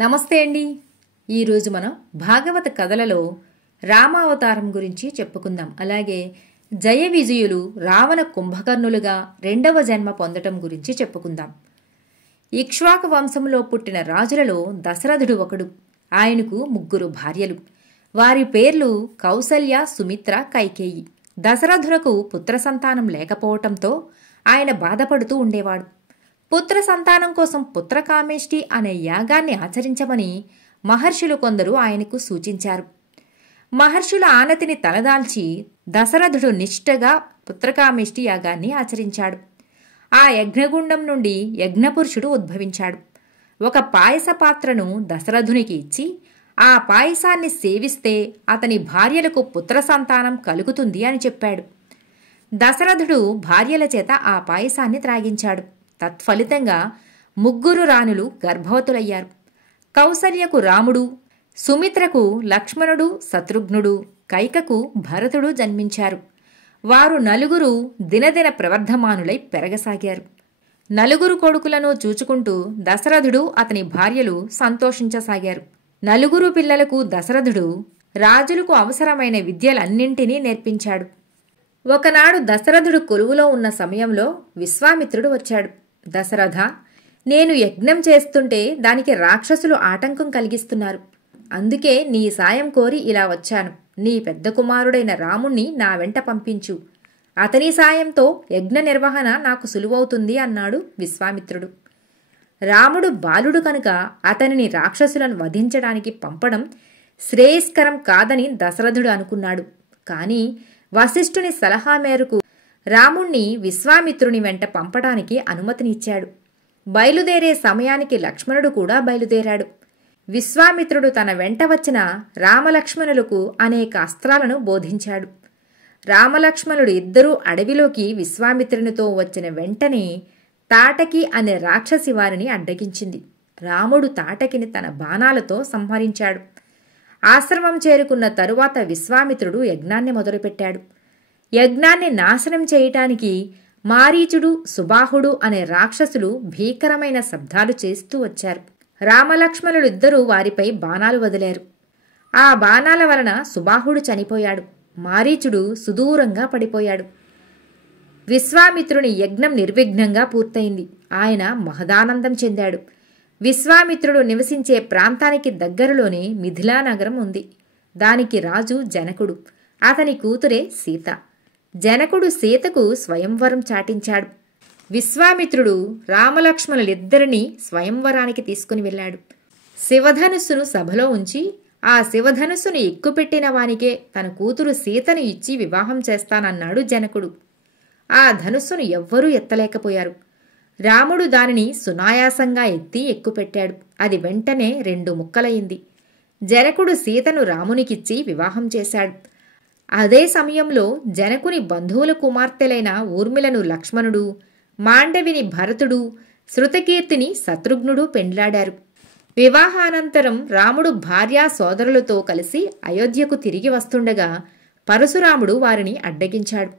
నమస్తే అండి. ఈరోజు మనం భాగవత కథలలో రామావతారం గురించి చెప్పుకుందాం. అలాగే జయ విజయులు రావణ కుంభకర్ణులుగా రెండవ జన్మ పొందటం గురించి చెప్పుకుందాం. ఇక్ష్వాకు వంశంలో పుట్టిన రాజులలో దశరథుడు ఒకడు. ఆయనకు 3 భార్యలు. వారి పేర్లు కౌసల్య, సుమిత్ర, కైకేయి. దశరథునకు పుత్ర సంతానం లేకపోవటంతో ఆయన బాధపడుతూ ఉండేవాడు. పుత్ర సంతానం కోసం పుత్రకామేష్టి అనే యాగాన్ని ఆచరించమని మహర్షులు కొందరు ఆయనకు సూచించారు. మహర్షుల ఆనతిని తలదాల్చి దశరథుడు నిష్ఠగా పుత్రకామేష్టి యాగాన్ని ఆచరించాడు. ఆ యజ్ఞగుండం నుండి యజ్ఞపురుషుడు ఉద్భవించాడు. ఒక పాయస పాత్రను దశరథునికి ఇచ్చి ఆ పాయసాన్ని సేవిస్తే అతని భార్యలకు పుత్ర సంతానం కలుగుతుంది అని చెప్పాడు. దశరథుడు భార్యల చేత ఆ పాయసాన్ని త్రాగించాడు. తత్ఫలితంగా 3 రాణులు గర్భవతులయ్యారు. కౌసల్యకు రాముడు, సుమిత్రకు లక్ష్మణుడు, శత్రుఘ్నుడు, కైకకు భరతుడు జన్మించారు. వారు 4 దినదిన ప్రవర్ధమానులై పెరగసాగారు. 4 కొడుకులను చూచుకుంటూ దశరథుడు అతని భార్యలు సంతోషించసాగారు. 4 పిల్లలకు దశరథుడు రాజులకు అవసరమైన విద్యలన్నింటినీ నేర్పించాడు. ఒకనాడు దశరథుడు కొలువులో ఉన్న సమయంలో విశ్వామిత్రుడు వచ్చాడు. దశరథ, నేను యజ్ఞం చేస్తుంటే దానికి రాక్షసులు ఆటంకం కలిగిస్తున్నారు. అందుకే నీ సాయం కోరి ఇలా వచ్చాను. నీ పెద్ద కుమారుడైన రాముణ్ణి నా వెంట పంపించు. అతని సాయంతో యజ్ఞ నిర్వహణ నాకు సులువవుతుంది అన్నాడు విశ్వామిత్రుడు. రాముడు బాలుడు కనుక అతనిని రాక్షసులను వధించడానికి పంపడం శ్రేయస్కరం కాదని దశరథుడు అనుకున్నాడు. కాని వశిష్ఠుని సలహా మేరకు రాముణ్ణి విశ్వామిత్రుని వెంట పంపడానికి అనుమతినిచ్చాడు. బయలుదేరే సమయానికి లక్ష్మణుడు కూడా బయలుదేరాడు. విశ్వామిత్రుడు తన వెంట వచ్చిన రామలక్ష్మణులకు అనేక అస్త్రాలను బోధించాడు. రామలక్ష్మణుడు ఇద్దరూ అడవిలోకి విశ్వామిత్రునితో వచ్చిన వెంటనే తాటకి అనే రాక్షసి వారిని అడ్డగించింది. రాముడు తాటకిని తన బాణాలతో సంహరించాడు. ఆశ్రమం చేరుకున్న తరువాత విశ్వామిత్రుడు యజ్ఞాన్ని మొదలుపెట్టాడు. యజ్ఞాన్ని నాశనం చేయటానికి మారీచుడు, సుబాహుడు అనే రాక్షసులు భీకరమైన శబ్దాలు చేస్తూ వచ్చారు. రామలక్ష్మణులిద్దరూ వారిపై బాణాలు వదిలారు. ఆ బాణాల వలన సుబాహుడు చనిపోయాడు. మారీచుడు సుదూరంగా పడిపోయాడు. విశ్వామిత్రుని యజ్ఞం నిర్విఘ్నంగా పూర్తయింది. ఆయన మహదానందం చెందాడు. విశ్వామిత్రుడు నివసించే ప్రాంతానికి దగ్గరలోనే మిథిలానగరం ఉంది. దానికి రాజు జనకుడు, అతని కూతురే సీత. జనకుడు సీతకు స్వయంవరం చాటించాడు. విశ్వామిత్రుడు రామలక్ష్మణులిద్దరినీ స్వయంవరానికి తీసుకుని వెళ్ళాడు. శివధనుస్సును సభలో ఉంచి ఆ శివధనుస్సును ఎక్కుపెట్టిన వానికే తన కూతురు సీతను ఇచ్చి వివాహం చేస్తానన్నాడు జనకుడు. ఆ ధనుస్సును ఎవ్వరూ ఎత్తలేకపోయారు. రాముడు దానిని సునాయాసంగా ఎత్తి ఎక్కుపెట్టాడు. అది వెంటనే 2 ముక్కలయింది. జనకుడు సీతను రామునికిచ్చి వివాహం చేశాడు. అదే సమయంలో జనకుని బంధువుల కుమార్తెలైన ఊర్మిళను లక్ష్మణుడు, మాండవిని భరతుడు, శృతకీర్తిని శత్రుఘ్నుడు పెండ్లాడారు. వివాహానంతరం రాముడు భార్యా సోదరులతో కలిసి అయోధ్యకు తిరిగి వస్తుండగా పరశురాముడు వారిని అడ్డగించాడు.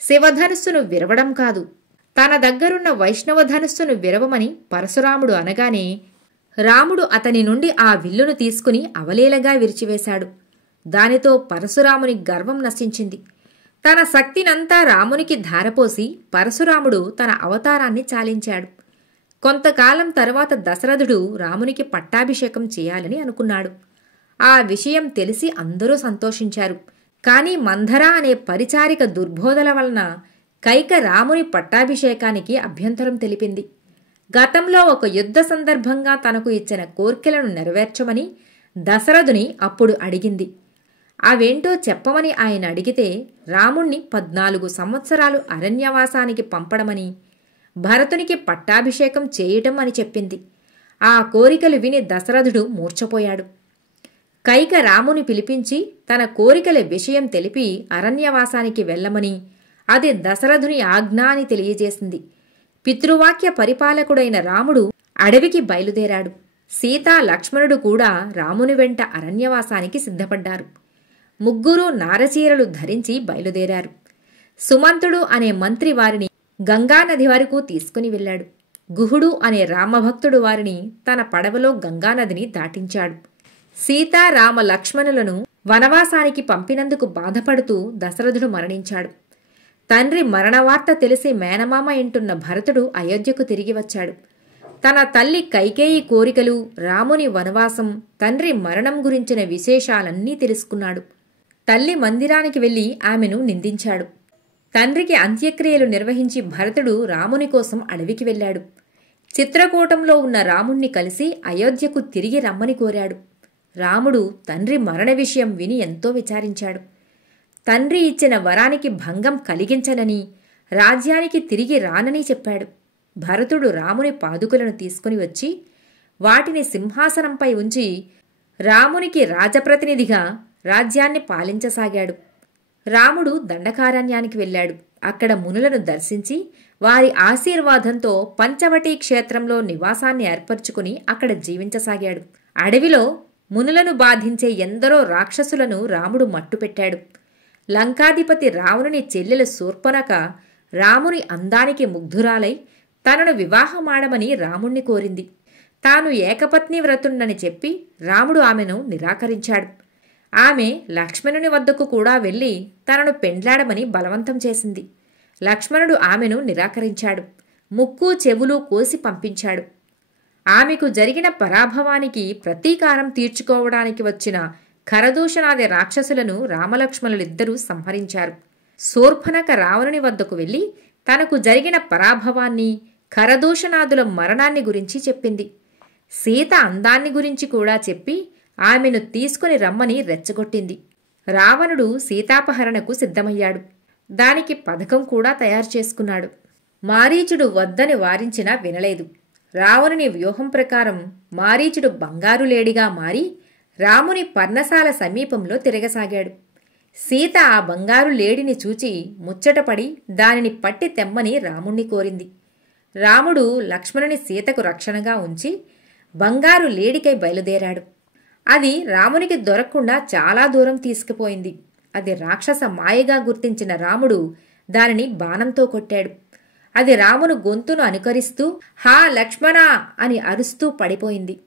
శివధనుస్సును విరవడం కాదు, తన దగ్గరున్న వైష్ణవ ధనుస్సును విరవమని పరశురాముడు అనగానే రాముడు అతని నుండి ఆ విల్లును తీసుకుని అవలీలగా విరిచివేశాడు. దానితో పరశురాముని గర్వం నశించింది. తన శక్తినంతా రామునికి ధారపోసి పరశురాముడు తన అవతారాన్ని చాలించాడు. కొంతకాలం తరువాత దశరథుడు రామునికి పట్టాభిషేకం చేయాలని అనుకున్నాడు. ఆ విషయం తెలిసి అందరూ సంతోషించారు. కాని మంధర అనే పరిచారిక దుర్బోధల వలన కైక రాముని పట్టాభిషేకానికి అభ్యంతరం తెలిపింది. గతంలో ఒక యుద్ధ సందర్భంగా తనకు ఇచ్చిన కోర్కెలను నెరవేర్చమని దశరథుని అప్పుడు అడిగింది. అవేంటో చెప్పమని ఆయన అడిగితే రాముణ్ణి 14 సంవత్సరాలు అరణ్యవాసానికి పంపడమని, భరతునికి పట్టాభిషేకం చేయటం అని చెప్పింది. ఆ కోరికలు విని దశరథుడు మూర్ఛపోయాడు. కైక రాముని పిలిపించి తన కోరికల విషయం తెలిపి అరణ్యవాసానికి వెళ్ళమని, అది దశరథుని ఆజ్ఞ అని తెలియజేసింది. పితృవాక్య పరిపాలకుడైన రాముడు అడవికి బయలుదేరాడు. సీతా, లక్ష్మణుడు కూడా రాముని వెంట అరణ్యవాసానికి సిద్ధపడ్డారు. 3 నారచీరలు ధరించి బయలుదేరారు. సుమంతుడు అనే మంత్రి వారిని గంగానది వరకు తీసుకుని వెళ్ళాడు. గుహుడు అనే రామభక్తుడు వారిని తన పడవలో గంగానదిని దాటించాడు. సీతారామ లక్ష్మణులను వనవాసానికి పంపినందుకు బాధపడుతూ దశరథుడు మరణించాడు. తండ్రి మరణవార్త తెలిసి మేనమామ ఇంటున్న భరతుడు అయోధ్యకు తిరిగి వచ్చాడు. తన తల్లి కైకేయి కోరికలు, రాముని వనవాసం, తండ్రి మరణం గురించిన విశేషాలన్నీ తెలుసుకున్నాడు. తల్లి మందిరానికి వెళ్లి ఆమెను నిందించాడు. తండ్రికి అంత్యక్రియలు నిర్వహించి భరతుడు రాముని కోసం అడవికి వెళ్లాడు. చిత్రకూటంలో ఉన్న రాముణ్ణి కలిసి అయోధ్యకు తిరిగి రమ్మని కోరాడు. రాముడు తండ్రి మరణ విషయం విని ఎంతో విచారించాడు. తండ్రి ఇచ్చిన వరానికి భంగం కలిగించనని, రాజ్యానికి తిరిగి రానని చెప్పాడు. భరతుడు రాముని పాదుకలను తీసుకుని వచ్చి వాటిని సింహాసనంపై ఉంచి రామునికి రాజప్రతినిధిగా రాజ్యాన్ని పాలించసాగాడు. రాముడు దండకారణ్యానికి వెళ్లాడు. అక్కడ మునులను దర్శించి వారి ఆశీర్వాదంతో పంచవటీ క్షేత్రంలో నివాసాన్ని ఏర్పరచుకుని అక్కడ జీవించసాగాడు. అడవిలో మునులను బాధించే ఎందరో రాక్షసులను రాముడు మట్టుపెట్టాడు. లంకాధిపతి రావణుని చెల్లెలు శూర్పణఖ రాముని అందానికి ముగ్ధురాలై తనను వివాహమాడమని రాముణ్ణి కోరింది. తాను ఏకపత్ని వ్రతుణ్ణని చెప్పి రాముడు ఆమెను నిరాకరించాడు. ఆమె లక్ష్మణుని వద్దకు కూడా వెళ్లి తనను పెండ్లాడమని బలవంతం చేసింది. లక్ష్మణుడు ఆమెను నిరాకరించాడు. ముక్కు చెవులు కోసి పంపించాడు. ఆమెకు జరిగిన పరాభవానికి ప్రతీకారం తీర్చుకోవడానికి వచ్చిన ఖరదూషణాది రాక్షసులను రామలక్ష్మణులిద్దరూ సంహరించారు. శూర్పణఖ రావణుని వద్దకు వెళ్లి తనకు జరిగిన పరాభవాన్ని, ఖరదూషణాదుల మరణాన్ని గురించి చెప్పింది. సీత అందాన్ని గురించి కూడా చెప్పి ఆమెను తీసుకుని రమ్మని రెచ్చగొట్టింది. రావణుడు సీతాపహరణకు సిద్ధమయ్యాడు. దానికి పథకం కూడా తయారు చేసుకున్నాడు. మారీచుడు వద్దని వారించినా వినలేదు. రావణుని వ్యూహం ప్రకారం మారీచుడు బంగారు లేడిగా మారి రాముని పర్ణశాల సమీపంలో తిరగసాగాడు. సీత ఆ బంగారు లేడిని చూచి ముచ్చటపడి దానిని పట్టి తెమ్మని రాముణ్ణి కోరింది. రాముడు లక్ష్మణుని సీతకు రక్షణగా ఉంచి బంగారు లేడికై బయలుదేరాడు. అది రామునికి దొరకకుండా చాలా దూరం తీసుకుపోయింది. అది రాక్షస మాయగా గుర్తించిన రాముడు దానిని బాణంతో కొట్టాడు. అది రామును గొంతును అనుకరిస్తూ హా లక్ష్మణా అని అరుస్తూ పడిపోయింది.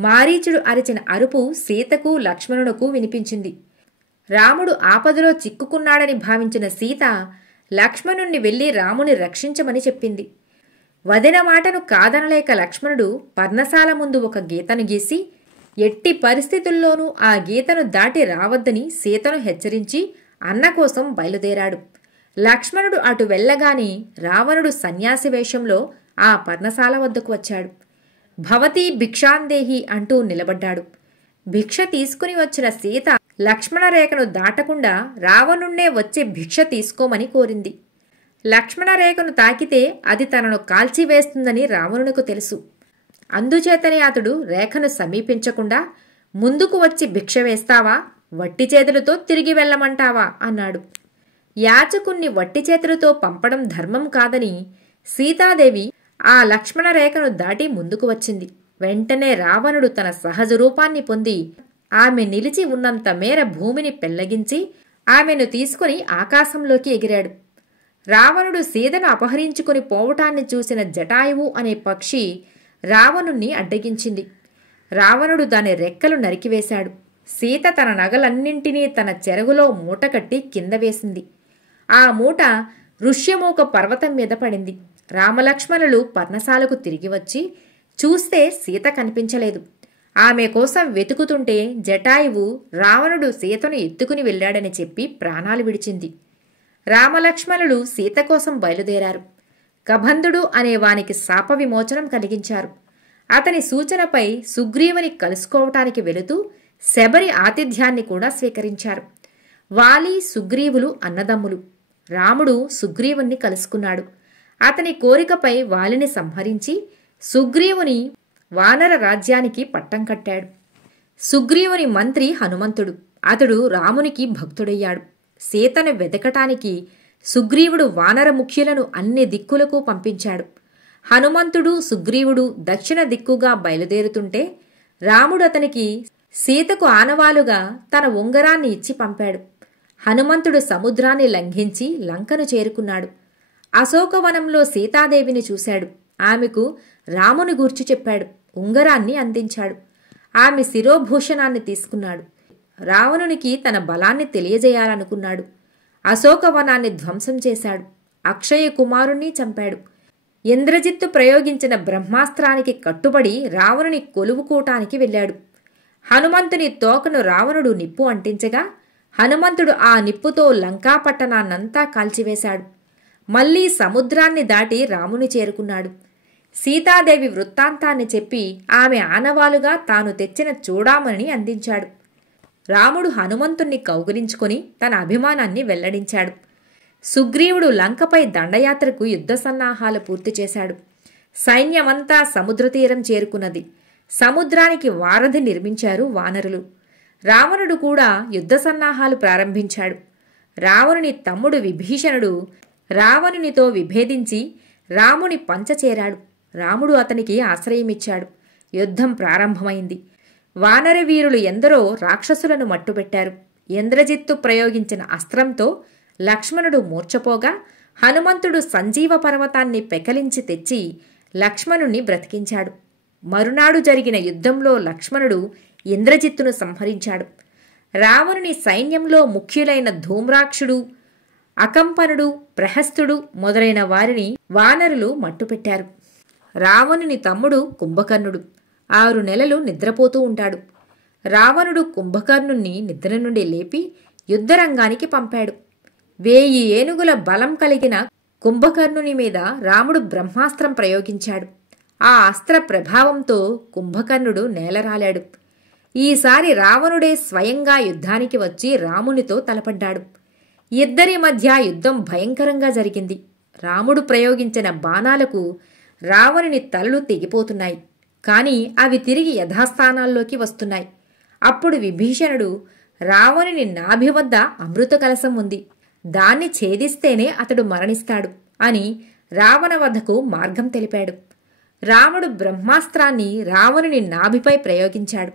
మారీచుడు అరిచిన అరుపు సీతకు లక్ష్మణునకు వినిపించింది. రాముడు ఆపదలో చిక్కుకున్నాడని భావించిన సీత లక్ష్మణుణ్ణి వెళ్లి రాముని రక్షించమని చెప్పింది. వదిన మాటను కాదనలేక లక్ష్మణుడు పర్ణశాల ముందు ఒక గీతను గీసి ఎట్టి పరిస్థితుల్లోనూ ఆ గీతను దాటి రావద్దని సీతను హెచ్చరించి అన్న కోసం బయలుదేరాడు. లక్ష్మణుడు అటు వెళ్లగానే రావణుడు సన్యాసి వేషంలో ఆ పర్ణశాల వద్దకు వచ్చాడు. భవతీ భిక్షాందేహి అంటూ నిలబడ్డాడు. భిక్ష తీసుకుని వచ్చిన సీత లక్ష్మణరేఖను దాటకుండా రావణుణ్ణే వచ్చి భిక్ష తీసుకోమని కోరింది. లక్ష్మణరేఖను తాకితే అది తనను కాల్చివేస్తుందని రావణునకు తెలుసు. అందుచేతనే అతడు రేఖను సమీపించకుండా ముందుకు వచ్చి భిక్ష వేస్తావా, వట్టి చేతులతో తిరిగి వెళ్ళమంటావా అన్నాడు. యాచకుణ్ణి వట్టి చేతులతో పంపడం ధర్మం కాదని సీతాదేవి ఆ లక్ష్మణరేఖను దాటి ముందుకు వచ్చింది. వెంటనే రావణుడు తన సహజ రూపాన్ని పొంది ఆమె నిలిచి ఉన్నంత మేర భూమిని పెళ్లగించి ఆమెను తీసుకుని ఆకాశంలోకి ఎగిరాడు. రావణుడు సీతను అపహరించుకుని పోవటాన్ని చూసిన జటాయువు అనే పక్షి రావణుణ్ణి అడ్డగించింది. రావణుడు దాని రెక్కలు నరికివేశాడు. సీత తన నగలన్నింటినీ తన చెరగులో మూటకట్టి కింద వేసింది. ఆ మూట ఋష్యమూక పర్వతం మీద పడింది. రామలక్ష్మణులు పర్ణశాలకు తిరిగి వచ్చి చూస్తే సీత కనిపించలేదు. ఆమె కోసం వెతుకుతుంటే జటాయువు రావణుడు సీతను ఎత్తుకుని వెళ్ళాడని చెప్పి ప్రాణాలు విడిచింది. రామలక్ష్మణులు సీత కోసం బయలుదేరారు. కబంధుడు అనే వానికి శాప విమోచనం కలిగించారు. అతని సూచనపై సుగ్రీవుని కలుసుకోవటానికి వెళుతూ శబరి ఆతిథ్యాన్ని కూడా స్వీకరించారు. వాలి సుగ్రీవులు అన్నదమ్ములు. రాముడు సుగ్రీవుణ్ణి కలుసుకున్నాడు. అతని కోరికపై వాలిని సంహరించి సుగ్రీవుని వానర రాజ్యానికి పట్టం కట్టాడు. సుగ్రీవుని మంత్రి హనుమంతుడు. అతడు రామునికి భక్తుడయ్యాడు. సీతను వెతకటానికి సుగ్రీవుడు వానర ముఖ్యులను అన్ని దిక్కులకు పంపించాడు. హనుమంతుడు సుగ్రీవుడు దక్షిణ దిక్కుగా బయలుదేరుతుంటే రాముడు అతనికి సీతకు ఆనవాలుగా తన ఉంగరాన్ని ఇచ్చి పంపాడు. హనుమంతుడు సముద్రాన్ని లంఘించి లంకను చేరుకున్నాడు. అశోకవనంలో సీతాదేవిని చూశాడు. ఆమెకు రాముని గూర్చి చెప్పాడు. ఉంగరాన్ని అందించాడు. ఆమె శిరోభూషణాన్ని తీసుకున్నాడు. రావణునికి తన బలాన్ని తెలియజేయాలనుకున్నాడు. అశోకవనాన్ని ధ్వంసం చేశాడు. అక్షయ కుమారుణ్ణి చంపాడు. ఇంద్రజిత్తు ప్రయోగించిన బ్రహ్మాస్త్రానికి కట్టుబడి రావణుని కొలువుకోటానికి వెళ్ళాడు. హనుమంతుని తోకను రావణుడు నిప్పు అంటించగా హనుమంతుడు ఆ నిప్పుతో లంకాపట్టణాన్నంతా కాల్చివేశాడు. మళ్లీ సముద్రాన్ని దాటి రాముని చేరుకున్నాడు. సీతాదేవి వృత్తాంతాన్ని చెప్పి ఆమె ఆనవాలుగా తాను తెచ్చిన చూడామణిని అందించాడు. రాముడు హనుమంతుణ్ణి కౌగిలించుకొని తన అభిమానాన్ని వెల్లడించాడు. సుగ్రీవుడు లంకపై దండయాత్రకు యుద్ధ సన్నాహాలు పూర్తి చేశాడు. సైన్యమంతా సముద్రతీరం చేరుకున్నది. సముద్రానికి వారధి నిర్మించారు వానరులు. రావణుడు కూడా యుద్ధ సన్నాహాలు ప్రారంభించాడు. రావణుని తమ్ముడు విభీషణుడు రావణునితో విభేదించి రాముని పంచ చేరాడు. రాముడు అతనికి ఆశ్రయమిచ్చాడు. యుద్ధం ప్రారంభమైంది. వానర వీరులు ఎందరో రాక్షసులను మట్టుబెట్టారు. ఇంద్రజిత్తు ప్రయోగించిన అస్త్రంతో లక్ష్మణుడు మూర్ఛపోగా హనుమంతుడు సంజీవ పర్వతాన్ని పెకలించి తెచ్చి లక్ష్మణుణ్ణి బ్రతికించాడు. మరునాడు జరిగిన యుద్ధంలో లక్ష్మణుడు ఇంద్రజిత్తును సంహరించాడు. రావణుని సైన్యంలో ముఖ్యులైన ధూమ్రాక్షుడు, అకంపనుడు, ప్రహస్తుడు మొదలైన వారిని వానరులు మట్టుపెట్టారు. రావణుని తమ్ముడు కుంభకర్ణుడు 6 నెలలు నిద్రపోతూ ఉంటాడు. రావణుడు కుంభకర్ణుణ్ణి నిద్ర నుండి లేపి యుద్ధరంగానికి పంపాడు. 1000 ఏనుగుల బలం కలిగిన కుంభకర్ణుని మీద రాముడు బ్రహ్మాస్త్రం ప్రయోగించాడు. ఆ అస్త్ర ప్రభావంతో కుంభకర్ణుడు నేలరాలాడు. ఈసారి రావణుడే స్వయంగా యుద్ధానికి వచ్చి రామునితో తలపడ్డాడు. ఇద్దరి మధ్య యుద్ధం భయంకరంగా జరిగింది. రాముడు ప్రయోగించిన బాణాలకు రావణుని తలలు తెగిపోతున్నాయి. కాని అవి తిరిగి యథాస్థానాల్లోకి వస్తున్నాయి. అప్పుడు విభీషణుడు రావణుని నాభి వద్ద అమృత కలశం ఉంది, దాన్ని ఛేదిస్తేనే అతడు మరణిస్తాడు అని రావణవధకు మార్గం తెలిపాడు. రాముడు బ్రహ్మాస్త్రాన్ని రావణుని నాభిపై ప్రయోగించాడు.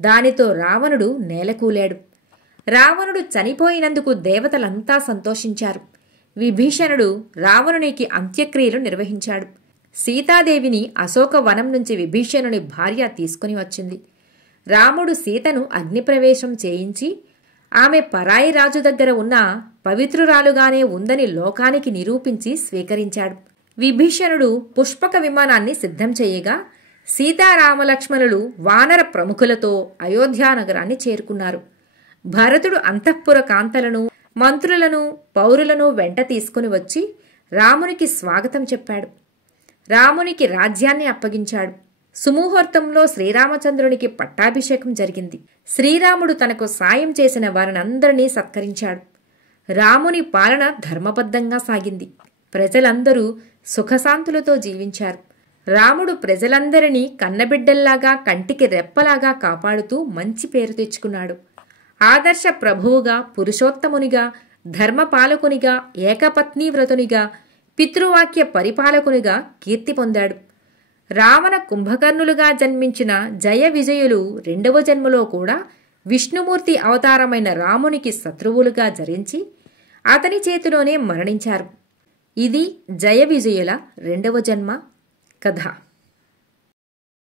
దానితో రావణుడు నేలకూలాడు. రావణుడు చనిపోయినందుకు దేవతలంతా సంతోషించారు. విభీషణుడు రావణునికి అంత్యక్రియలు నిర్వహించాడు. సీతాదేవిని అశోకవనం నుంచి విభీషణుని భార్య తీసుకుని వచ్చింది. రాముడు సీతను అగ్నిప్రవేశం చేయించి ఆమె పరాయి రాజు దగ్గర ఉన్న పవిత్రురాలుగానే ఉందని లోకానికి నిరూపించి స్వీకరించాడు. విభీషణుడు పుష్పక విమానాన్ని సిద్ధం చేయగా సీతారామలక్ష్మణులు వానర ప్రముఖులతో అయోధ్యానగరాన్ని చేరుకున్నారు. భరతుడు అంతఃపుర కాంతలను, మంత్రులను, పౌరులను వెంట తీసుకుని వచ్చి రామునికి స్వాగతం చెప్పాడు. రామునికి రాజ్యాన్ని అప్పగించాడు. సుముహూర్తంలో శ్రీరామచంద్రునికి పట్టాభిషేకం జరిగింది. శ్రీరాముడు తనకు సాయం చేసిన వారినందరినీ సత్కరించాడు. రాముని పాలన ధర్మబద్ధంగా సాగింది. ప్రజలందరూ సుఖశాంతులతో జీవించారు. రాముడు ప్రజలందరినీ కన్నబిడ్డల్లాగా, కంటికి రెప్పలాగా కాపాడుతూ మంచి పేరు తెచ్చుకున్నాడు. ఆదర్శ ప్రభువుగా, పురుషోత్తమునిగా, ధర్మపాలకునిగా, ఏకపత్నీవ్రతునిగా, పితృవాక్య పరిపాలకునిగా కీర్తి పొందాడు. రావణ కుంభకర్ణులుగా జన్మించిన జయ విజయులు 2వ జన్మలో కూడా విష్ణుమూర్తి అవతారమైన రామునికి శత్రువులుగా జరించి అతని చేతిలోనే మరణించారు. ఇది జయ విజయుల 2వ జన్మ కథ.